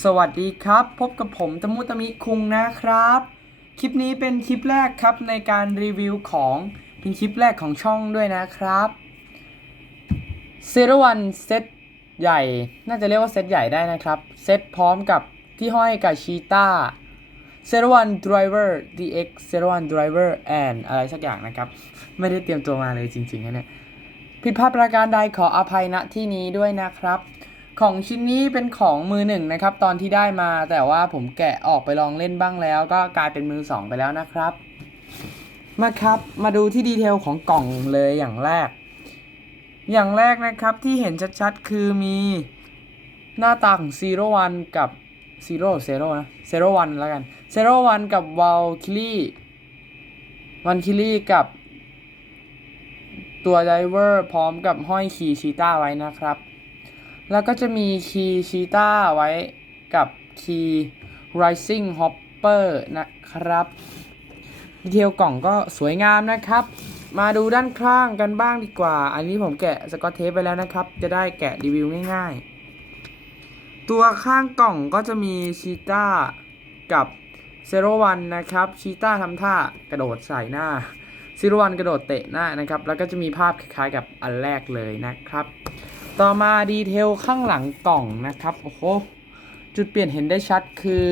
สวัสดีครับ พบกับผมตะมุตะมิคุงนะครับ คลิปนี้เป็นคลิปแรกครับในการรีวิวของเป็นคลิปแรกของช่องด้วยนะครับเซรวันเซตใหญ่น่าจะเรียกว่าเซตใหญ่ได้นะครับ เซตพร้อมกับที่ห้อยกับชีตาเซรวัน Driver DX เซรวัน Driver and อะไรสักอย่างนะครับ ไม่ได้เตรียมตัวมาเลยจริงๆนะเนี่ยผิดพลาดประการใดขออภัยณที่นี้ด้วยนะครับ ของชิ้นนี้เป็นของมือหนึ่งนะครับ ตอนที่ได้มาแต่ว่าผมแกะออกไปลองเล่นบ้างแล้ว ก็กลายเป็นมือสองไปแล้วนะครับ มาครับมาดูที่ดีเทลของกล่องเลยอย่างแรก อย่างแรกนะครับที่เห็นชัดๆ คือมีหน้าตาของ Zero One กับ Zero Zero นะ Zero One แล้วกัน Zero One กับ Valkyrie วันคิลี่กับตัวไดเวอร์พร้อมกับห้อยคีชีต้าไว้นะครับ แล้วก็จะมีคีย์ชีต้าไว้กับคีย์ Rising Hopper นะครับ ดีเทลกล่องก็สวยงามนะครับ มาดูด้านข้างกันบ้างดีกว่า อันนี้ผมแกะสกอตเทปไปแล้วนะครับ จะได้แกะรีวิวง่ายๆ ตัวข้างกล่องก็จะมีชีต้ากับเซโรวันนะครับ ชีต้าทำท่ากระโดดใส่หน้าซิรวันกระโดดเตะหน้านะครับ แล้วก็จะมีภาพคล้ายๆกับอันแรกเลยนะครับ ต่อมาดีเทลข้างหลังกล่องนะครับ โอ้โห จุดเปลี่ยนเห็นได้ชัดคือ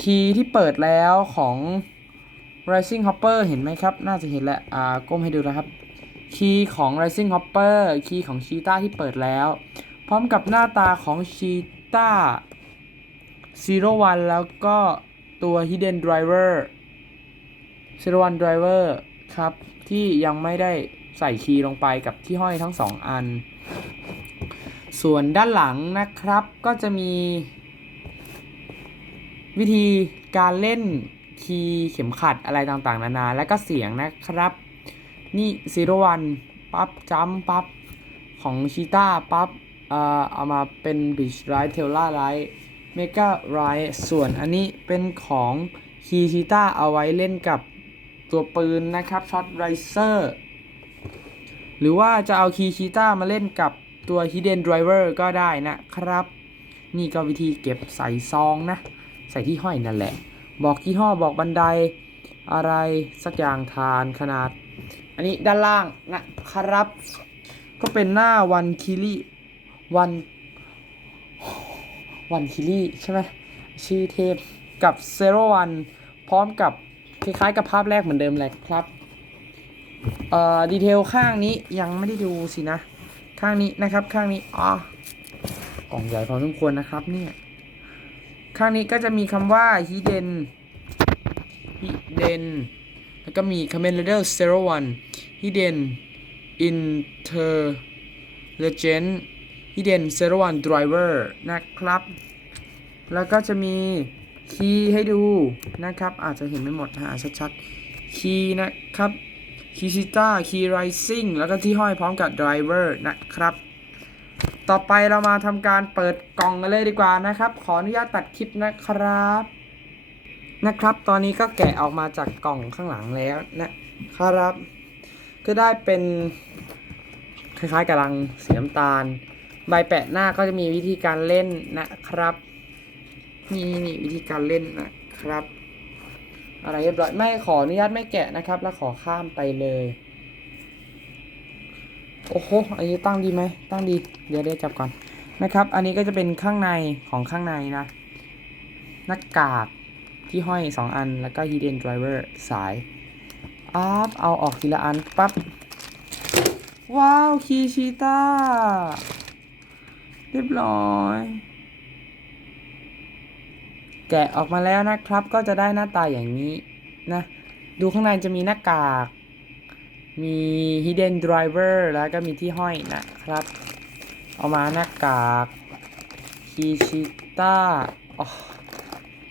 คีย์ที่เปิดแล้วของ Rising Hopper เห็นไหมครับ น่าจะเห็นแหละ อ่า ก้มให้ดูนะครับ คีย์ของ Rising Hopper คีย์ของชีต้าที่เปิดแล้ว พร้อมกับหน้าตาของชีต้า Zero One แล้วก็ตัว Hidden Driver เซรวันไดรเวอร์ครับ ที่ยังไม่ได้ ใส่คีย์ลงไปกับที่ห้อยทั้งสองอัน ส่วนด้านหลังนะครับก็จะมี วิธีการเล่นคีย์เข็มขัดอะไรต่างๆ นานา และก็เสียงนะครับ นี่ซีโรวันปั๊บจัมปั๊บของชีต้าปั๊บเอ่อเอามาเป็นบิชไรท์เทลล่าไรท์เมกาไรท์ส่วนอันนี้เป็นของคีย์ชีต้าเอาไว้เล่นกับตัวปืนนะครับช็อตไรเซอร์ หรือว่าจะเอาคีย์ชีต้ามาเล่นกับตัว Hidden Driver ก็ได้นะครับ นี่ก็วิธีเก็บใส่ซองนะ ใส่ที่ห้อยนั่นแหละ บอกยี่ห้อบอกบันไดอะไรสักอย่างทานขนาด อันนี้ด้านล่างนะครับ ก็เป็นหน้าวันคิลี่วันวันคิลี่ใช่ไหมชื่อเทพกับเซโรวันพร้อมกับคล้ายๆกับภาพแรกเหมือนเดิมแหละครับ เอ่อดีเทลข้างนี้ยังไม่ได้ดูสินะ ข้างนี้นะครับ ข้างนี้อ๋อกล่องใหญ่พอสมควรนะครับ เนี่ย ข้างนี้ก็จะมีคำว่า hidden hidden แล้วก็มี Kamen Rider Zero One hidden intelligent hidden Zero One driver นะครับ แล้วก็จะมีคีย์ให้ดูนะครับ อาจจะเห็นไม่หมดหาชัดๆคีย์นะครับ คีชิต้าคีไรซิ่งแล้วก็ที่ห้อยพร้อมกับไดรเวอร์นะครับ ต่อไปเรามาทำการเปิดกล่องกันเลยดีกว่านะครับ ขออนุญาตตัดคลิปนะครับ นะครับ ตอนนี้ก็แกะออกมาจากกล่องข้างหลังแล้วนะครับ ก็ได้เป็นคล้ายๆกับรังสีน้ำตาล ใบแปะหน้าก็จะมีวิธีการเล่นนะครับ นี่นี่วิธีการเล่นนะครับ อะไรเรียบร้อยไม่ขออนุญาตไม่แกะนะครับ แล้วขอข้ามไปเลย โอ้โหอันนี้ตั้งดีไหมตั้งดี เดี๋ยวได้จับก่อนนะครับ อันนี้ก็จะเป็นข้างในของข้างในนะหน้ากากที่ห้อย 2 อันแล้วก็ hidden driver สายปั๊บเอาออกทีละอันปั๊บว้าวคีชิต้าเรียบร้อย แกะออกมาแล้วนะครับ ก็จะได้หน้าตาอย่างนี้นะ ดูข้างในจะมีหน้ากาก มี hidden driver แล้วก็มีที่ห้อยนะครับ เอามาหน้ากากคีชิต้า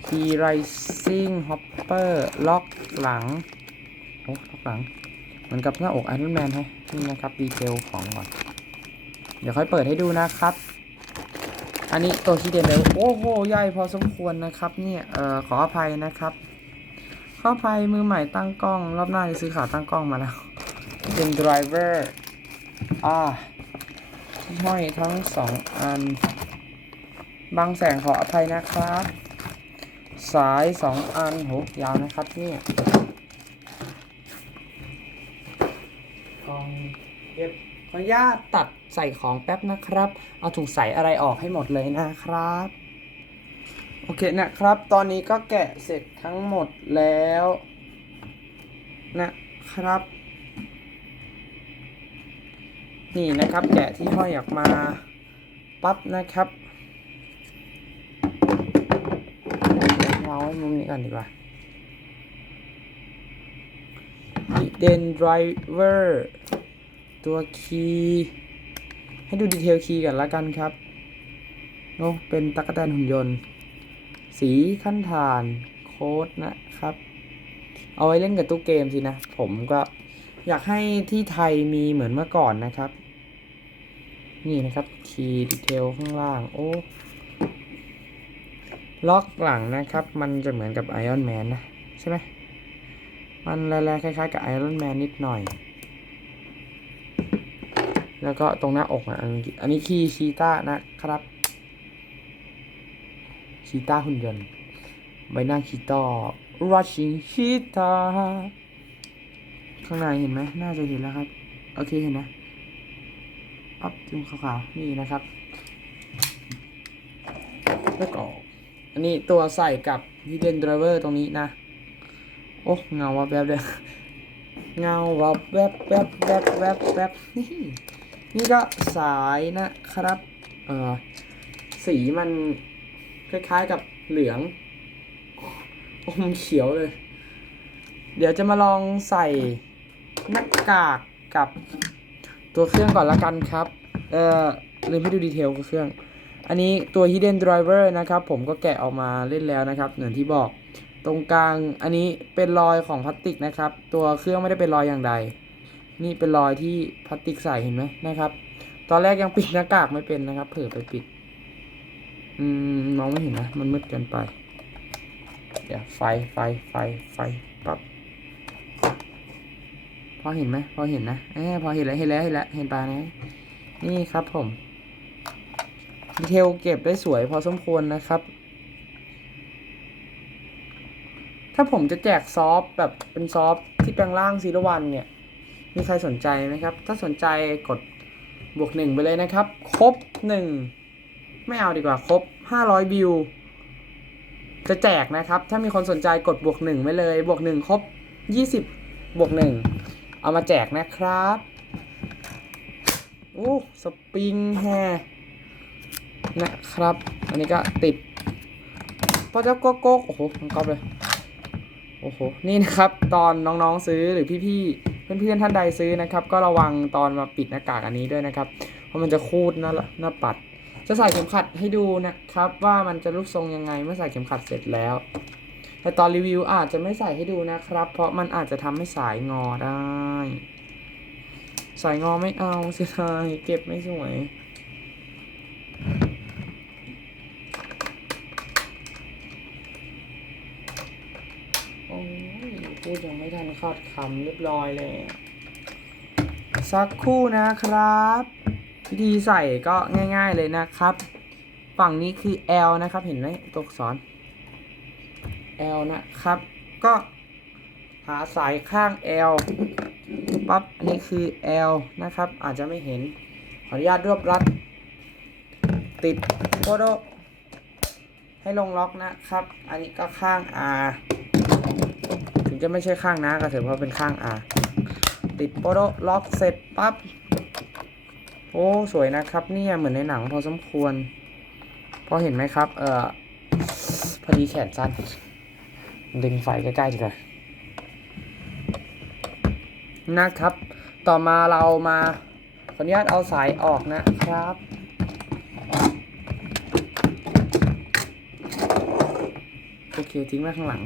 คีไรซิ่งฮอปเปอร์ล็อกหลัง โอ้ล็อกหลัง เหมือนกับหน้าอกไอรอนแมนฮะนี่นะครับ ดีเทลของก่อน เดี๋ยวค่อยเปิดให้ดูนะครับ อันนี้ตัวที่เดนเลยโอ้โหใหญ่พอสมควรนะครับเนี่ยเอ่อขออภัยนะครับ ขออภัยมือใหม่ตั้งกล้อง รอบหน้าจะซื้อขาตั้งกล้องมาแล้วเป็นไดรเวอร์อ่าที่ห้อยทั้งสองอันบางแสงขออภัยนะครับ สายสองอันโหยาวนะครับเนี่ยกองเก็บขออนุญาตตัด ใส่ของแป๊บนะครับ เอาถุงใส่อะไรออกให้หมดเลยนะครับ โอเคนะครับ ตอนนี้ก็แกะเสร็จทั้งหมดแล้วนะครับ นี่นะครับแกะที่ห้อยออกมาปั๊บนะครับวางไว้มุมนี้ก่อนดีกว่า Hidden Driver ตัวคีย์ ให้ดูดีเทลคีย์กันละกันครับโอ้เป็นตั๊กแตนหุ่นยนต์ สีขั้นฐานโค้ดนะครับ เอาไว้เล่นกับตู้เกมสินะ ผมก็อยากให้ที่ไทยมีเหมือนเมื่อก่อนนะครับ นี่นะครับคีย์ดีเทลข้างล่าง โอ้ ล็อกหลังนะครับ มันจะเหมือนกับไอออนแมนนะ ใช่ไหมมันแลๆคล้ายๆกับไอรอนแมนนิดหน่อย แล้วก็ตรงหน้าอกอะอันนี้คีชีต้านะครับชีต้าหุ่นยนต์ใบหน้าคีต้า rushing ชีต้าข้างในเห็นไหมน่าจะเห็นแล้วครับ โอเคเห็นนะอัพจุ่มขาวๆนี่นะครับ แล้วก็อันนี้ตัวใส่กับ hidden driver ตรงนี้นะ โอ้เงาวับแวบเลยเงาวับแวบแวบแวบแวบแวบนี่ นี่ก็สายนะครับเออสีมันคล้ายๆกับเหลืองอมเขียวเลย เดี๋ยวจะมาลองใส่หน้ากากกับตัวเครื่องก่อนละกันครับ เออลืมให้ดูดีเทลกับเครื่อง อันนี้ตัว hidden driver นะครับ ผมก็แกะออกมาเล่นแล้วนะครับเหมือนที่บอกตรงกลางอันนี้เป็นรอยของพลาสติกนะครับ ตัวเครื่องไม่ได้เป็นรอยอย่างใด นี่เป็นรอยที่พลาสติกใส่เห็นไหมนะครับ ตอนแรกยังปิดหน้ากากไม่เป็นนะครับ เผลอไปปิด อืมมองไม่เห็นนะ มันมืดเกินไป เดี๋ยวไฟไฟไฟไฟปรับพอเห็นไหมพอเห็นนะเออพอเห็นแล้วเห็นแล้วเห็นแล้วเห็นตานะนี่ครับผมดีเทลเก็บได้สวยพอสมควรนะครับ ถ้าผมจะแจกซอฟแบบเป็นซอฟที่แปลงร่างซีรวันเนี่ย มีใครสนใจไหมครับ ถ้าสนใจกดบวกหนึ่งไปเลยนะครับ ครบหนึ่งไม่เอาดีกว่า ครบห้าร้อยวิวจะแจกนะครับ ถ้ามีคนสนใจกดบวกหนึ่งไว้เลย บวกหนึ่งครบยี่สิบบวกหนึ่งเอามาแจกนะครับโอ้สปริงแฮนะครับ อันนี้ก็ติดพอเจ้าโกกโก๊กโอ้โหมันก๊อปเลย โอ้โห นี่นะครับ ตอนน้องๆซื้อหรือพี่ๆ เพื่อนๆท่านใดซื้อนะครับ ก็ระวังตอนมาปิดหน้ากากอันนี้ด้วยนะครับ เพราะมันจะคูดหน้าหน้าปัด จะใส่เข็มขัดให้ดูนะครับ ว่ามันจะรูปทรงยังไงเมื่อใส่เข็มขัดเสร็จแล้ว แต่ตอนรีวิวอาจจะไม่ใส่ให้ดูนะครับ เพราะมันอาจจะทำให้สายงอได้ สายงอไม่เอาเสียดายเก็บไม่สวย โอ้ยพูด ยังไม่ทันคาดคำเรียบร้อยเลยสักคู่นะครับ วิธีใส่ก็ง่าย ๆเลยนะครับ ฝั่งนี้คือ L นะครับ เห็นไหมตัวอักษร L นะครับ ก็หาสายข้าง L ปั๊บอันนี้คือ L นะครับ อาจจะไม่เห็น ขออนุญาตรวบรัด ติดโคโดให้ลงล็อกนะครับ อันนี้ก็ข้าง R จะไม่ใช่ข้างนะก็ถือว่าะเป็นข้าง R ติดโปโดล็อกเสร็จปั๊บ โอ้สวยนะครับ เนี่ยเหมือนในหนังพอสมควร พอเห็นไหมครับ เอ่อพอดีแขนสั้น ดึงไฟใกล้ๆดีกว่านะครับ ต่อมาเรามาขออนุญาตเอาสายออกนะครับ โอเคทิ้งไว้ข้างหลัง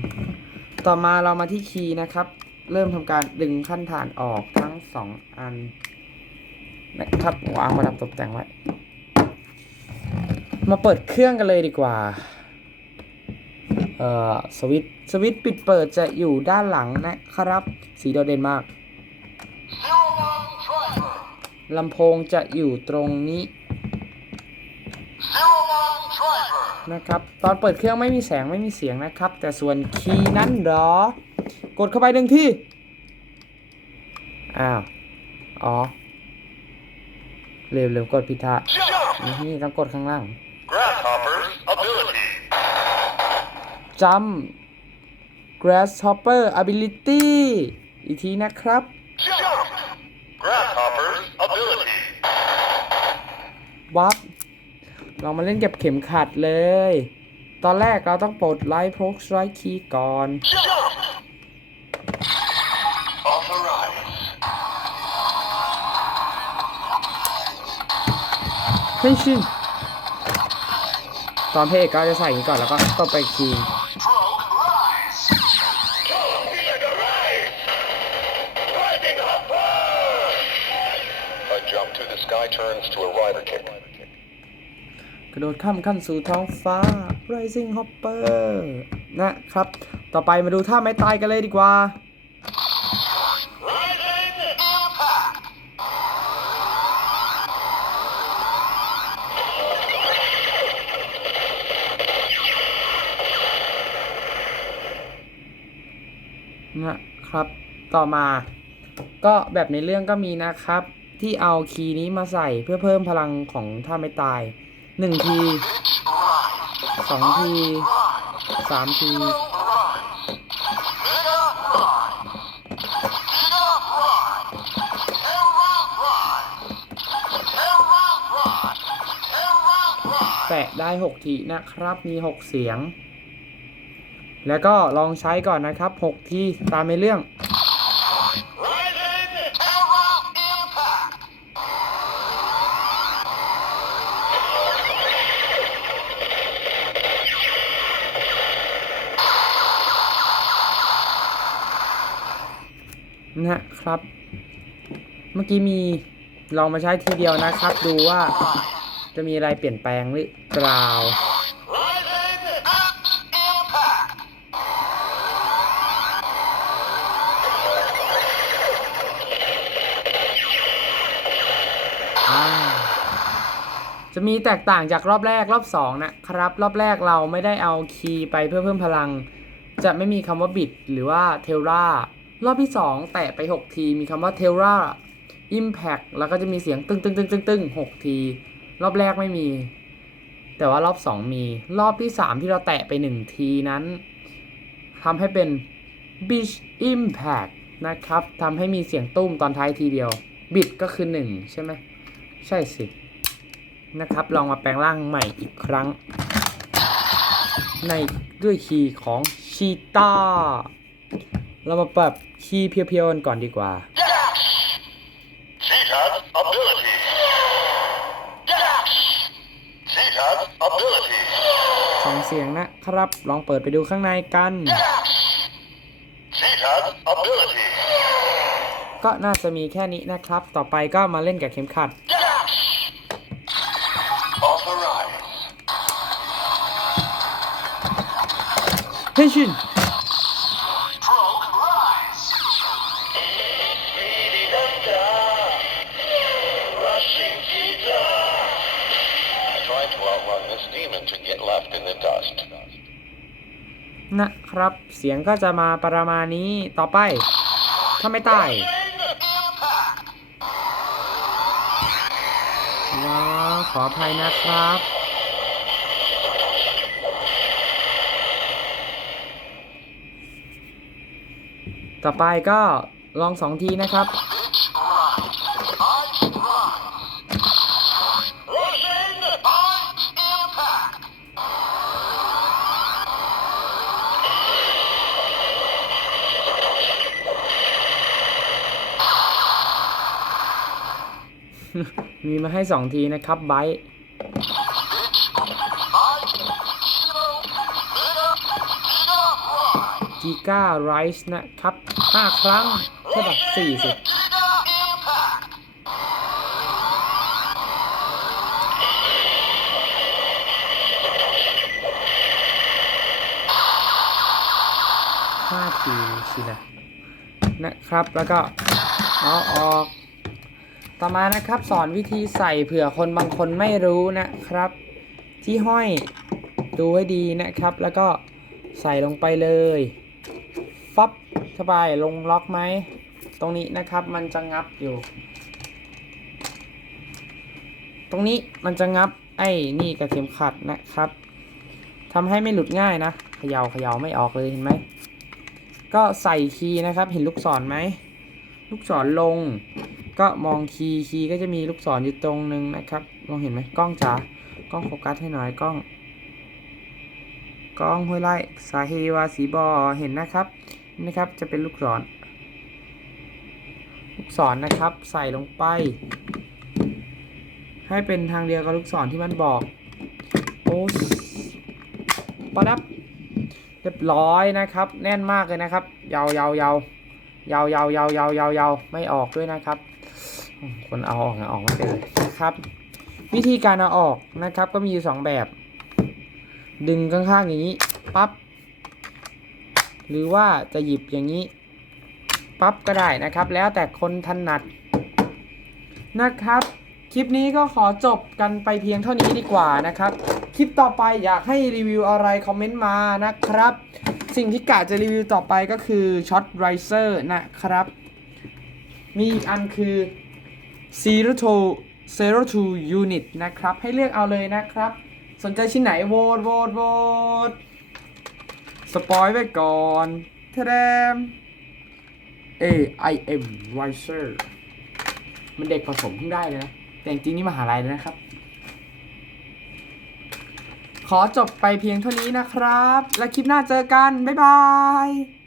ต่อมาเรามาที่คีย์นะครับ เริ่มทำการดึงขั้นฐานออกทั้งสองอันนะครับวางประดับตกแต่งไว้ มาเปิดเครื่องกันเลยดีกว่า เอ่อสวิตช์สวิตช์ปิดเปิดจะอยู่ด้านหลังนะครับ สีโดดเด่นมาก Zero one driver. ลำโพงจะอยู่ตรงนี้ Zero one Driver. นะครับตอนเปิดเครื่องไม่มีแสงไม่มีเสียงนะครับ แต่ส่วนคีย์นั้นหรอ กดเข้าไปหนึ่งที่อ้าวอ๋อเร็วเร็วกดผิดท่า Jump. นี่ต้องกดข้างล่าง Grasshopper's ability. jump grasshopper ability อีกทีนะครับ Grasshopper's ability. วับ เรามาเล่นเก็บเข็มขัดเลย ตอนแรกเราต้องปลดไลท์โพกไลท์คีย์ก่อน เฮ้ยชินตอนเพลงก็จะใส่อย่างนี้ก่อนแล้วก็ตบไปอีก ดข้ามขั้นสู่ท้องฟ้า Rising Hopper นะครับ ต่อไปมาดูท่าไม้ตายกันเลยดีกว่า นะครับ ต่อมา ก็แบบในเรื่องก็มีนะครับ ที่เอาคีย์นี้มาใส่เพื่อเพิ่มพลังของท่าไม่ตาย หนึ่งทีสองทีสามทีแตะได้ 6 ทีนะครับ มี 6 เสียง แล้วก็ลองใช้ก่อนนะครับ 6 ทีตามในเรื่อง นะครับ เมื่อกี้มีลองมาใช้ทีเดียวนะครับ ดูว่าจะมีอะไรเปลี่ยนแปลงหรือเปล่าจะมีแตกต่างจากรอบแรกรอบสองนะครับ รอบแรกเราไม่ได้เอาคีย์ไปเพื่อเพิ่มพลัง จะไม่มีคำว่าบิดหรือว่าเทลรา รอบที่ 2 แตะไป 6 ทีมีคำว่าเทลรา Impact แล้วก็จะมีเสียงตึ้งตึ้งตึ้งตึ้งตึ้งหกที รอบแรกไม่มี แต่ว่ารอบ 2 มี รอบที่ 3 ที่เราแตะไป 1 ทีนั้นทำให้เป็น Beach Impact นะครับทำให้มีเสียงตุ้มตอนท้ายทีเดียว บิดก็คือ 1 ใช่ไหมใช่สินะครับ ลองมาแปลงร่างใหม่อีกครั้ง ในด้วยคีย์ของชีตา เรามาปรับคีย์เพียวๆกันก่อนดีกว่า Dash. Cheetah's ability. Dash. Cheetah's ability. สองเสียงนะครับ ลองเปิดไปดูข้างในกัน Dash. Cheetah's ability. ก็น่าจะมีแค่นี้นะครับ ต่อไปก็มาเล่นกับเข็มขัด Dash. นะครับ เสียงก็จะมาประมาณนี้ต่อไป ถ้าไม่ตายว้าขออภัยนะครับ ต่อไปก็ลองสองทีนะครับ มีมาให้สองทีนะครับไบต์กิก้าไรส์นะครับ5ครั้งเท่ากับ40 5ทีสินะนะครับแล้วก็เอาออก ต่อมานะครับสอนวิธีใส่เผื่อคนบางคนไม่รู้นะครับ ที่ห้อยดูให้ดีนะครับ แล้วก็ใส่ลงไปเลยฟับเข้าไปลงล็อกไหม ตรงนี้นะครับมันจะงับอยู่ ตรงนี้มันจะงับไอ้นี่กับเข็มขัดนะครับทำให้ไม่หลุดง่ายนะเขยา่าเขย่าไม่ออกเลยเห็นไหมก็ใส่คีย์นะครับ เห็นลูกศรไหมลูกศรลง ก็มองคีย์คีย์ก็จะมีลูกศรอยู่ตรงนึงนะครับ มองเห็นไหมกล้องจ๋ากล้องโฟกัสให้หน่อยกล้องกล้องห้วยไล่สาเฮวาสีบอเห็นนะครับนี่นะครับจะเป็นลูกศร ลูกศรนะครับใส่ลงไป ให้เป็นทางเดียวกับลูกศรที่มันบอกโอ้ปะดับเรียบร้อยนะครับ แน่นมากเลยนะครับ ยาวยาวยาวยาวยาวยาวยาวยาวยาวไม่ออกด้วยนะครับ คนเอาออกนะออกไม่เป็นเลยนะครับ วิธีการเอาออกนะครับ ก็มีอยู่สองแบบ ดึงข้างๆอย่างนี้ปั๊บหรือว่าจะหยิบอย่างนี้ปั๊บก็ได้นะครับ แล้วแต่คนถนัดนะครับคลิปนี้ก็ขอจบกันไปเพียงเท่านี้ดีกว่านะครับ คลิปต่อไปอยากให้รีวิวอะไรคอมเมนต์มานะครับ สิ่งที่กะจะรีวิวต่อไปก็คือช็อตไรเซอร์นะครับ มีอีกอันคือ zero to 0 to unit นะครับ ให้เลือกเอาเลยนะครับ สนใจชิ้นไหนโหวตโหวตโหวตสปอยไว้ก่อนทเดม A I M Riser มันเด็กผสมเพิ่งได้เลยนะ แต่จริงนี่มหาลัยเลยนะครับ ขอจบไปเพียงเท่านี้นะครับ และคลิปหน้าเจอกัน บ๊ายบาย